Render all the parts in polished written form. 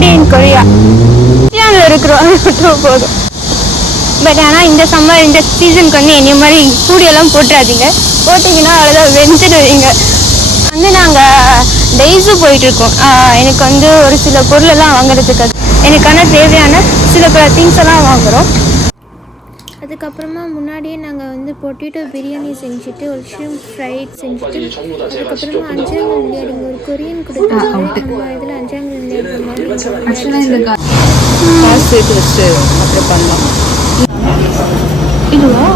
Made in Korea இருக்கிறோம் போதும். But ஆனால் இந்த சம்மர் இந்த சீசனுக்கு வந்து என்னைய மாதிரி கூடியெல்லாம் போட்டுறாதீங்க. போட்டிங்கன்னா அவ்வளோதான் வெந்துடுவீங்க. வந்து நாங்கள் டெய்ஸு போயிட்டுருக்கோம். எனக்கு வந்து ஒரு சில பொருளெல்லாம் வாங்குறதுக்கு எனக்கான தேவையான சில பல திங்ஸ் எல்லாம் வாங்குகிறோம். அதுக்கப்புறமா முன்னாடியே நாங்கள் வந்து பொட்டேட்டோ பிரியாணி செஞ்சுட்டு ஒரு ஷ்ரிம்ப் ஃப்ரைட் செஞ்சுட்டு அதுக்கப்புறமா அஞ்சாங்கல் விளையாடுங்க ஒரு கொரியன் கொடுத்தாங்க. நம்ம இதில் அஞ்சாங்கல் விளையாடுற மாதிரி காசு சேர்த்து வச்சு அப்புறம் பண்ணலாம். இதுவா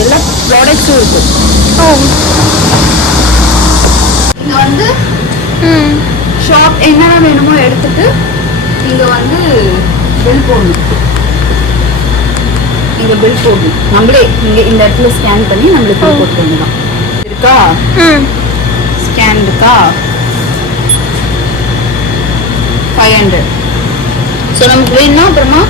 எல்லா ப்ராடக்ட்ஸும் இருக்கு. இங்கே வந்து ஷாப் என்னென்ன வேணுமோ எடுத்துட்டு இங்கே வந்து பில் போடணும். இங்கே பில் போடணும் நம்மளே இங்கே இந்த இடத்துல ஸ்கேன் பண்ணி நம்மளுக்கு பில் போட்டு வந்துடலாம். இருக்கா ஸ்கேன் இருக்கா 500. ஸோ நமக்கு வேணும்னா அப்புறமா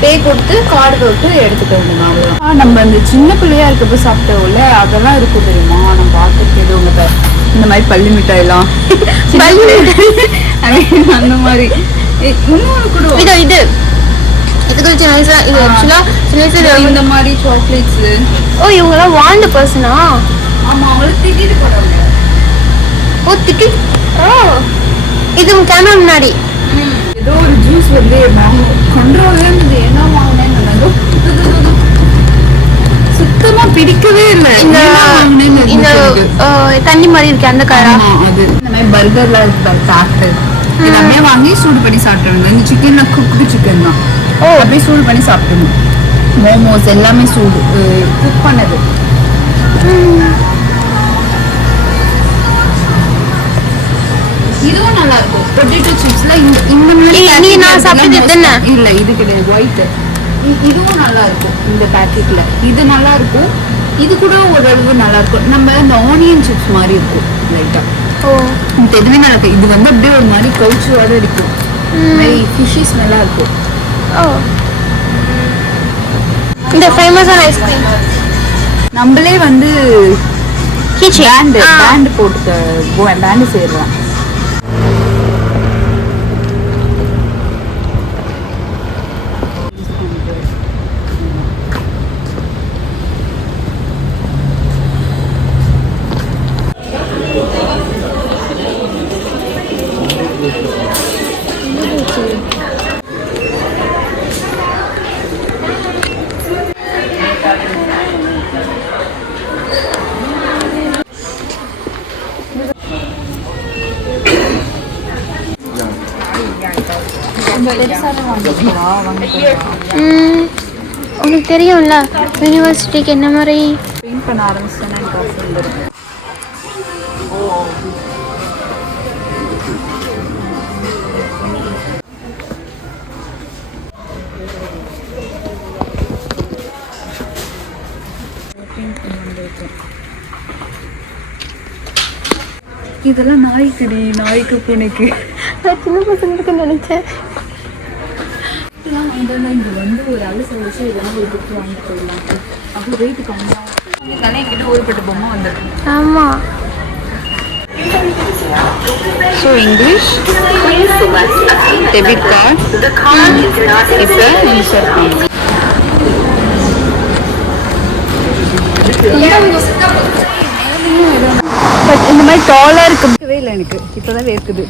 பே கொடுத்து கார்டு போட்டு எடுத்துக்க வேண்டியதான். அவ்வளோதான். நம்ம அந்த சின்ன பிள்ளையா இருக்கப்போ சாப்பிட்டோம்ல அதெல்லாம் இருக்கும் தெரியுமா? நம்ம பார்த்துட்டு எதுவும் இந்த மாதிரி பள்ளி மிட்டாயெல்லாம் அந்த மாதிரி இன்னொன்று கூட இது இதுக்கு சின்ன வயசுல இது ஆக்சுவலா சின்ன வயசுல இந்த மாதிரி சாக்லேட்ஸு. ஓ இவங்கெல்லாம் வாண்ட பர்சனா? ஆமாம் அவங்களுக்கு திட்டிட்டு போகிறாங்க. ஓ திட்டி ஓ இது கேமரா முன்னாடி ஏதோ ஒரு ஜூஸ் வந்து கண்ட்ரோலே இருந்தது. என்ன வாங்கினேன்னு சுத்தமா பிடிக்கவே இல்லை. இந்த தண்ணி மாதிரி இருக்கு அந்த கலரா? அது இந்த மாதிரி பர்கர்ல சாப்பிட்டு எல்லாமே வாங்கி சூடு பண்ணி சாப்பிட்டு இந்த சிக்கன்ல குக்டு சிக்கன் தான் அப்படியே சூடு பண்ணி சாப்பிடணும். மோமோஸ் எல்லாமே சூடு குக் பண்ணது. இதுவும் நல்லா இருக்கும். பொட்டேட்டோ சிப்ஸ்ல இந்த நான் சாப்பிட்டது என்ன இல்ல இது கிடையாது ஒயிட். இதுவும் நல்லா இருக்கும். இந்த பேக்கெட்ல இது நல்லா இருக்கும். இது கூட ஓரளவு நல்லா இருக்கும். நம்ம இந்த ஆனியன் சிப்ஸ் மாதிரி இருக்கும் லைட்டா. இந்த எதுவுமே நல்லா இருக்கும். இது வந்து அப்படியே ஒரு மாதிரி கவுச்சியோட இருக்கும். ஃபிஷி ஸ்மெல்லா இருக்கும். இந்த ஃபேமஸான ஐஸ்கிரீம் நம்மளே வந்து பேண்ட் போட்டு பேண்ட் செய்யலாம். உங்களுக்கு தெரியும்ல யூனிவர்சிட்டிக்கு என்ன மாதிரி பெயிண்ட் பண்ண ஆரம்பிச்சேன்னா எனக்கு ஆஃபர் வந்துடும். இதெல்லாம் நாய்க்குடி நாய்க்கு பூனைக்கு சின்ன பசங்களுக்கு நினைச்சேன். இங்கே வந்து ஒரு அலசு வச்சு இதெல்லாம் ஒரு புக்கு வாங்கிட்டு போயிடலாம். அப்போ வெயிட் கம்மியாகும். இதெல்லாம் என்கிட்ட ஊருப்பட்ட பொம்மை வந்துருக்கு. ஆமாம். ஸோ இங்கிலீஷ் டெபிட் கார்டு இப்போ இன்சர்ட் பண்ணுங்க. பட் இந்த மாதிரி டாலாக இருக்கவே இல்லை எனக்கு. இப்போ தான் வேர்க்குது.